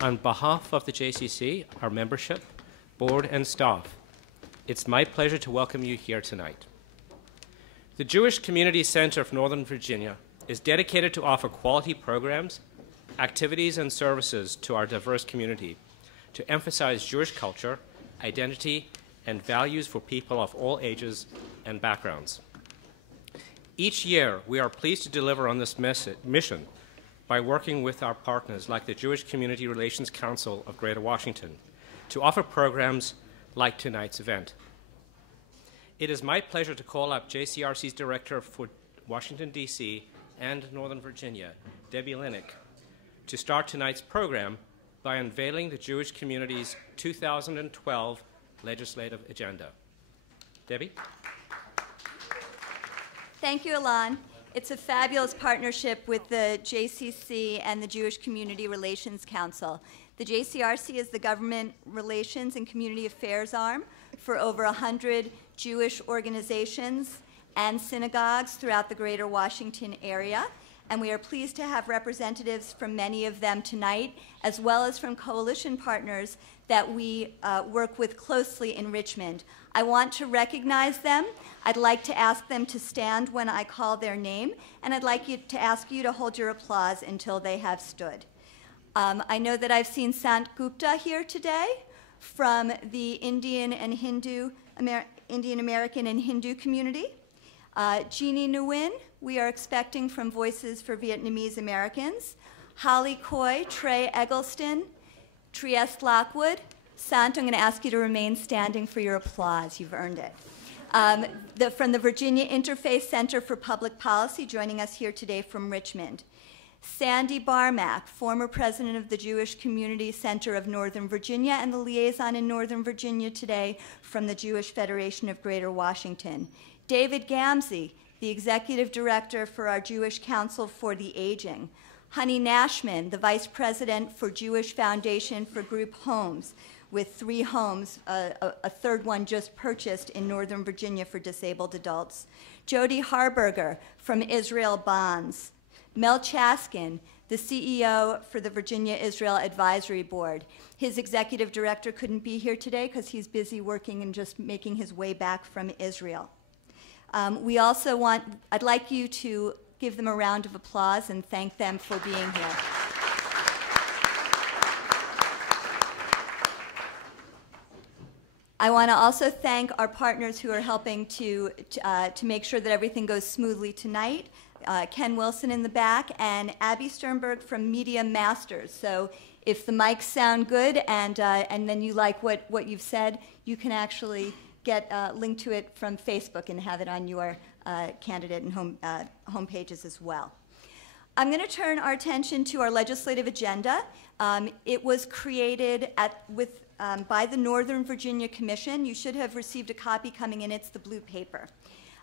On behalf of the JCC, our membership, board, and staff, it's my pleasure to welcome you here tonight. The Jewish Community Center of Northern Virginia is dedicated to offer quality programs, activities, and services to our diverse community to emphasize Jewish culture, identity, and values for people of all ages and backgrounds. Each year, we are pleased to deliver on this mission by working with our partners like the Jewish Community Relations Council of Greater Washington to offer programs like tonight's event. It is my pleasure to call up JCRC's Director for Washington, D.C. and Northern Virginia, Debra Linick, to start tonight's program by unveiling the Jewish community's 2012 legislative agenda. Debbie? Thank you, Allon. It's a fabulous partnership with the JCC and the Jewish Community Relations Council. The JCRC is the government relations and community affairs arm for over 100 Jewish organizations and synagogues throughout the greater Washington area. And we are pleased to have representatives from many of them tonight, as well as from coalition partners that we work with closely in Richmond. I want to recognize them. I'd like to ask them to stand when I call their name, and I'd like to ask you to hold your applause until they have stood. I know that I've seen Sant Gupta here today from the Indian American and Hindu community. Jeannie Nguyen, we are expecting from Voices for Vietnamese Americans. Holly Coy, Trey Eggleston, Trieste Lockwood. Sant, I'm going to ask you to remain standing for your applause. You've earned it. From the Virginia Interfaith Center for Public Policy, joining us here today from Richmond. Sandy Barmack, former president of the Jewish Community Center of Northern Virginia and the liaison in Northern Virginia today from the Jewish Federation of Greater Washington. David Gamzee, the executive director for our Jewish Council for the Aging. Honey Nashman, the vice president for Jewish Foundation for Group Homes, with 3 homes, a third one just purchased in Northern Virginia for disabled adults. Jody Harberger from Israel Bonds. Mel Chaskin, the CEO for the Virginia Israel Advisory Board. His executive director couldn't be here today because he's busy working and just making his way back from Israel. I'd like you to give them a round of applause and thank them for being here. I want to also thank our partners who are helping to make sure that everything goes smoothly tonight. Ken Wilson in the back and Abby Sternberg from Media Masters. So if the mics sound good and then you like what you've said, you can actually get a link to it from Facebook and have it on your candidate and home pages as well. I'm going to turn our attention to our legislative agenda. It was created by the Northern Virginia Commission. You should have received a copy coming in. It's the blue paper.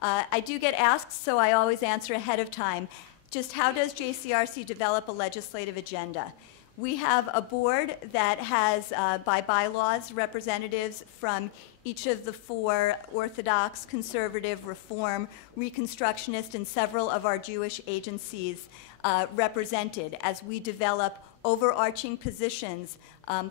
I do get asked, so I always answer ahead of time, just how does JCRC develop a legislative agenda? We have a board that has, by bylaws, representatives from each of the 4 Orthodox, Conservative, Reform, Reconstructionist, and several of our Jewish agencies represented as we develop overarching positions on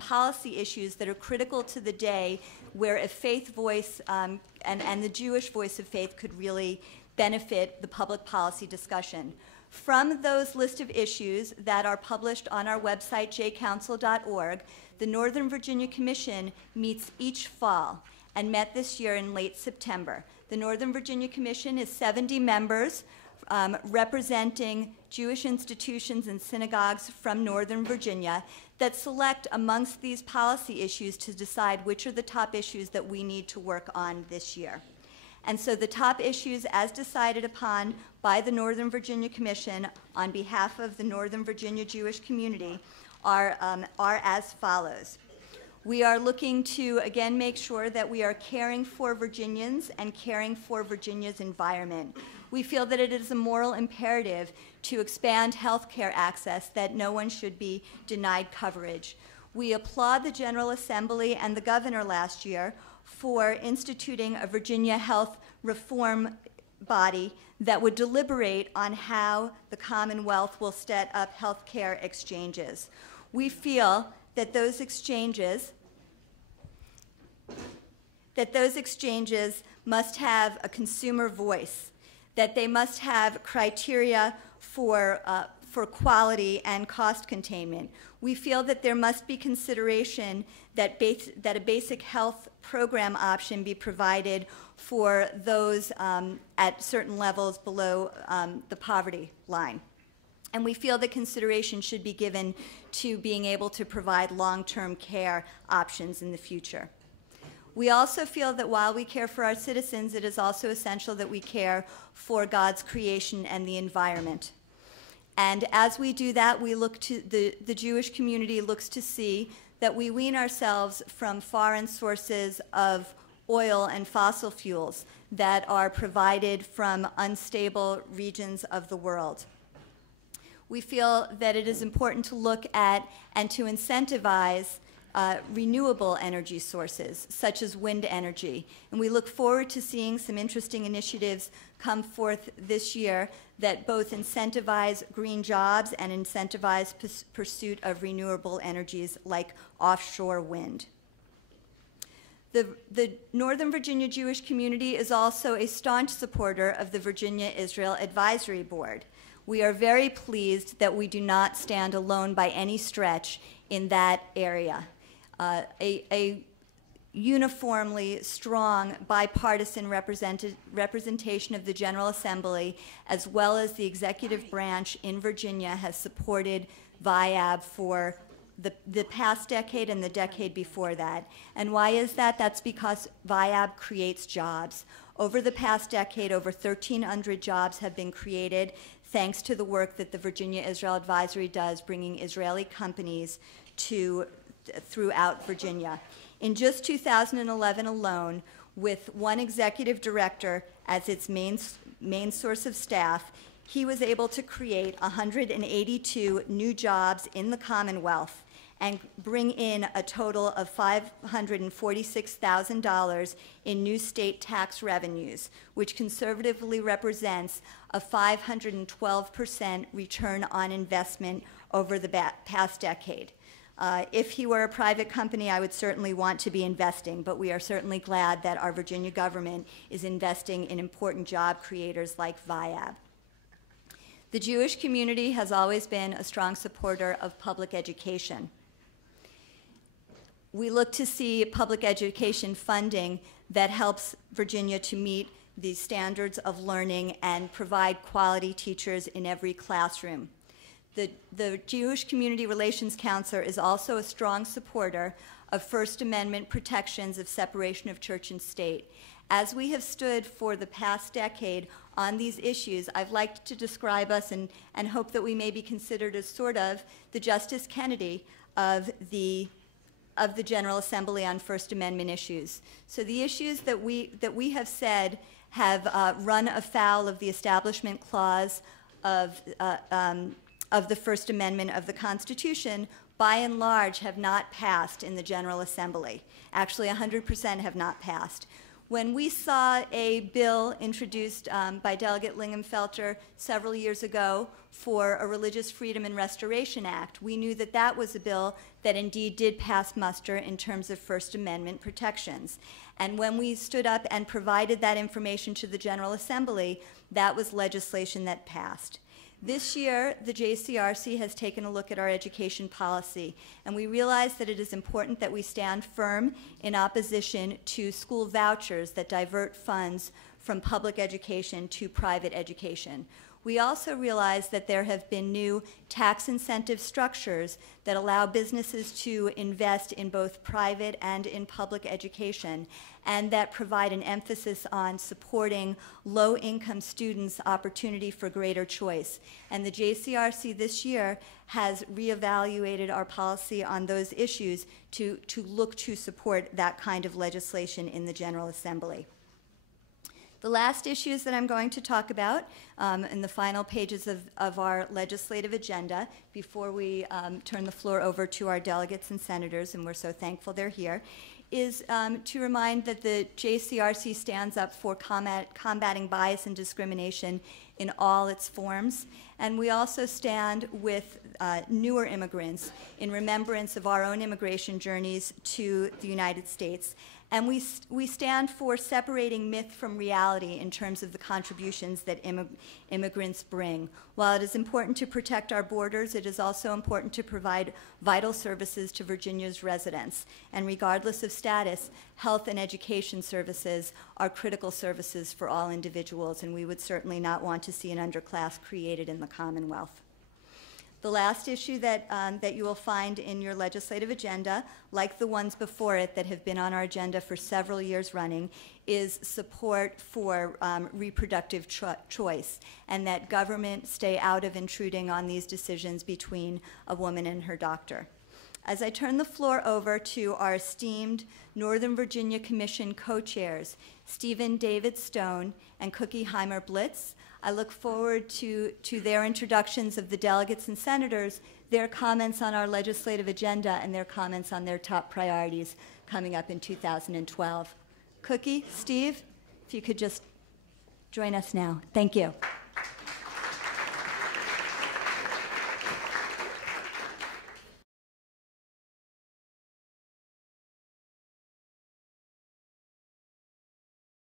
policy issues that are critical to the day, where a faith voice and the Jewish voice of faith could really benefit the public policy discussion. From those list of issues that are published on our website, jcouncil.org, the Northern Virginia Commission meets each fall and met this year in late September. The Northern Virginia Commission is 70 members representing Jewish institutions and synagogues from Northern Virginia that select amongst these policy issues to decide which are the top issues that we need to work on this year. And so the top issues, as decided upon by the Northern Virginia Commission on behalf of the Northern Virginia Jewish community, are as follows. We are looking to, again, make sure that we are caring for Virginians and caring for Virginia's environment. We feel that it is a moral imperative to expand health care access, that no one should be denied coverage. We applaud the General Assembly and the governor last year for instituting a Virginia health reform body that would deliberate on how the Commonwealth will set up health care exchanges. We feel that those exchanges must have a consumer voice, that they must have criteria for quality and cost containment. We feel that there must be consideration that a basic health program option be provided for those at certain levels below the poverty line. And we feel that consideration should be given to being able to provide long-term care options in the future. We also feel that while we care for our citizens, it is also essential that we care for God's creation and the environment. And as we do that, we look to the Jewish community looks to see that we wean ourselves from foreign sources of oil and fossil fuels that are provided from unstable regions of the world. We feel that it is important to look at and to incentivize renewable energy sources, such as wind energy. And we look forward to seeing some interesting initiatives come forth this year that both incentivize green jobs and incentivize pursuit of renewable energies like offshore wind. The Northern Virginia Jewish community is also a staunch supporter of the Virginia-Israel Advisory Board. We are very pleased that we do not stand alone by any stretch in that area. A uniformly strong bipartisan representation of the General Assembly, as well as the executive branch in Virginia, has supported VIAB for the past decade and the decade before that. And why is that? That's because VIAB creates jobs. Over the past decade, over 1,300 jobs have been created thanks to the work that the Virginia-Israel Advisory does, bringing Israeli companies throughout Virginia. In just 2011 alone, with one executive director as its main source of staff, he was able to create 182 new jobs in the Commonwealth and bring in a total of $546,000 in new state tax revenues, which conservatively represents a 512% return on investment over the past decade. If he were a private company, I would certainly want to be investing, but we are certainly glad that our Virginia government is investing in important job creators like VIAB. The Jewish community has always been a strong supporter of public education. We look to see public education funding that helps Virginia to meet the standards of learning and provide quality teachers in every classroom. The Jewish Community Relations Council is also a strong supporter of First Amendment protections of separation of church and state. As we have stood for the past decade on these issues, I've liked to describe us and hope that we may be considered as sort of the Justice Kennedy of the General Assembly on First Amendment issues. So the issues that we have said have run afoul of the Establishment Clause of the First Amendment of the Constitution, by and large, have not passed in the General Assembly. Actually, 100% have not passed. When we saw a bill introduced by Delegate Lingenfelter several years ago for a Religious Freedom and Restoration Act, we knew that that was a bill that indeed did pass muster in terms of First Amendment protections. And when we stood up and provided that information to the General Assembly, that was legislation that passed. This year, the JCRC has taken a look at our education policy, and we realize that it is important that we stand firm in opposition to school vouchers that divert funds from public education to private education. We also realize that there have been new tax incentive structures that allow businesses to invest in both private and in public education, and that provide an emphasis on supporting low-income students' opportunity for greater choice. And the JCRC this year has reevaluated our policy on those issues to look to support that kind of legislation in the General Assembly. The last issues that I'm going to talk about in the final pages of our legislative agenda before we turn the floor over to our delegates and senators, and we're so thankful they're here, is to remind that the JCRC stands up for combating bias and discrimination in all its forms, And we also stand with newer immigrants in remembrance of our own immigration journeys to the United States. And we stand for separating myth from reality in terms of the contributions that immigrants bring. While it is important to protect our borders, it is also important to provide vital services to Virginia's residents. And regardless of status, health and education services are critical services for all individuals, and we would certainly not want to see an underclass created in the Commonwealth. The last issue that you will find in your legislative agenda, like the ones before it that have been on our agenda for several years running, is support for reproductive choice, and that government stay out of intruding on these decisions between a woman and her doctor. As I turn the floor over to our esteemed Northern Virginia Commission co-chairs, Stephen David Stone and Cookie Heimer Blitz, I look forward to their introductions of the delegates and senators, their comments on our legislative agenda, and their comments on their top priorities coming up in 2012. Cookie, Steve, if you could just join us now. Thank you.